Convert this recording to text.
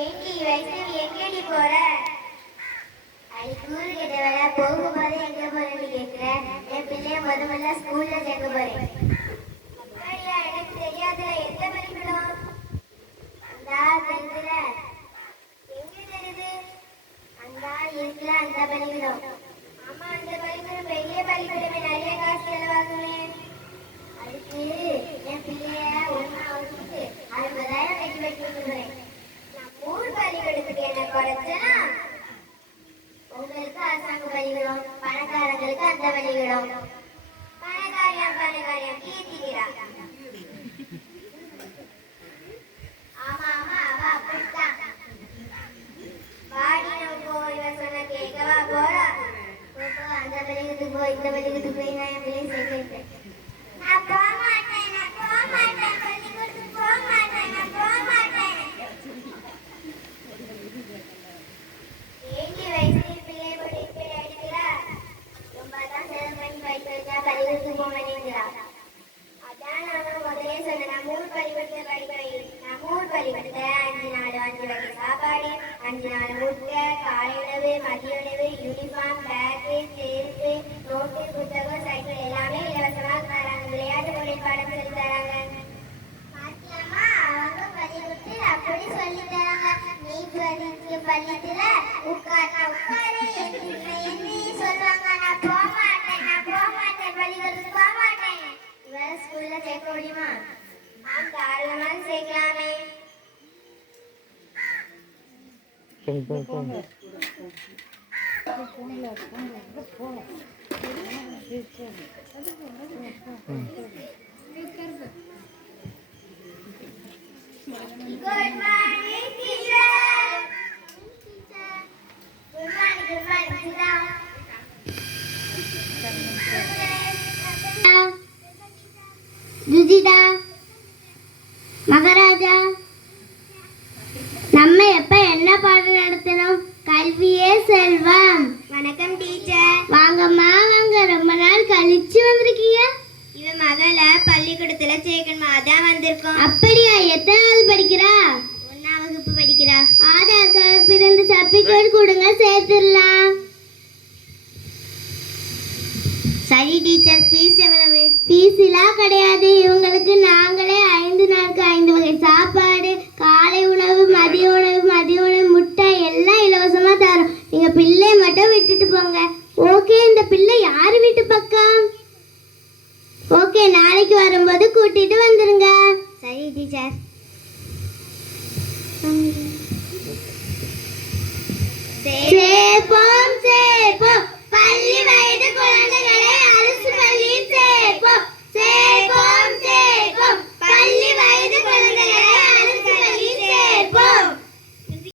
ஏண்டி வைஷ்ணவி எங்கடி போற? ஸ்கூல் கிட்ட வர போகும்போது எங்க போறேன்னு கேட்கிற? என் பிள்ளைய முதல்ல ஸ்கூல்ல சேர்க்க போறேன். அப்படியா? எனக்கு தெரியாதுல. எந்த பள்ளிக்கூடம்? அந்த தெரியுதுல. எங்க தெரியுது? அந்த இருக்குல்ல அந்த பள்ளிக்கூடம். ஆமா, அந்த பள்ளிக்கூடம் பெரிய பள்ளிக்கூடமே, நிறைய காசு செலவாகுமே. அதுக்கு என் பிள்ளைய ஒன்னா வச்சுட்டு 60,000 கட்டி வைக்கிறேன். நான் ஊர் பள்ளிக்கூடத்துக்கு என்ன குறைச்சனா? உங்களுக்கு அரசாங்க பள்ளிக்கூடம், பணக்காரங்களுக்கு அந்த பள்ளிக்கூடம். பணக்காரியம் கீர்த்திக்கிறா. ஆமா ஆமா, அவ அப்படித்தான். பாடி நம்ம இவன் சொன்ன கேட்கவா போறா? அந்த பள்ளிக்கூடத்துக்கு போய் இந்த பள்ளிக்கூடத்துக்கு போய் நான் என் பிள்ளையை சேர்க்கிறேன். நான் போக மாட்டேன், நான் போக மாட்டேன், பள்ளிக்கூடத்துக்கு போக மாட்டேன், நான் போக மாட்டேன். ஏண்டி வயசு பிள்ளையை போட்டு இப்படி அடிக்கிறா? ரொம்ப தான் செலவு பண்ணி படிக்க வச்சா பள்ளிக்கூடத்துக்கு போக மாட்டேங்கிறா. அதான் நான் முதலே சொன்னேன், நம்ம ஊர் பள்ளிக்கூடத்தை படிக்க வை. நம்ம ஊர் பள்ளிக்கூடத்தை 5 நாள் 5 வகை சாப்பாடு, 5 நாள் முட்டை, காலை உணவு, மதிய உணவு, யூனிஃபார்ம், பேக்கு, செருப்பு, நோட்டு, புத்தகம், சைக்கிள் எல்லாமே இலவசமாக தராங்க. விளையாட்டு மொழியில் பாடம் சொல்லி தராங்க. பாத்தியம்மா, அவங்க பள்ளிக்கூடத்தில் அப்படி சொல்லி தராங்க. நீ படிக்க பள்ளிக்கூடத்துல உட்காரு என்று சொல்லுவாங்க. நான் போக மாட்டேன், நான் போக மாட்டேன், பள்ளிக்கூடத்துக்கு போக மாட்டேன். இவரை ஸ்கூல்ல சேர்க்க முடியுமா? நாம் தாராளமாக சேர்க்கலாமே. Good morning, teacher. Good morning, good morning. Sit down. ருஜிதா, Maharaja, நம்ம எப்ப என்ன பாடம் நடத்தணும்? கல்வியே செல்வம். வணக்கம் டீச்சர். வாங்கம்மா வாங்க, ரொம்ப நாள் கழிச்சு வந்திருக்கீங்க. இவன் மகளை பள்ளிக்கூடத்துல சேர்க்கணுமா, அதான் வந்திருக்கோம். அப்படியா? எத்தனாவது படிக்கிறா? 1ஆம் வகுப்பு படிக்கிறா. ஆதார் கார்டு, பிறந்த சர்டிபிகேட் கொடுங்க, சேர்த்துடலாம். சரி டீச்சர், ஃபீஸ் எவ்வளவு? ஃபீஸ் எல்லாம் கிடையாது. இவங்களுக்கு நாங்களே 5 நாளுக்கு 5 வகை சாப்பாடு, காலை உணவு, மதிய உணவு, முட்டை எல்லாம் இலவசமா தரோம். நீங்க பிள்ளைய மட்டும் விட்டுட்டு போங்க. ஓகே? இந்த பிள்ளை யாரு வீட்டு பக்கம்? ஓகே, நாளைக்கு வரும்போது கூட்டிட்டு வந்துருங்க. சரி டீச்சர்.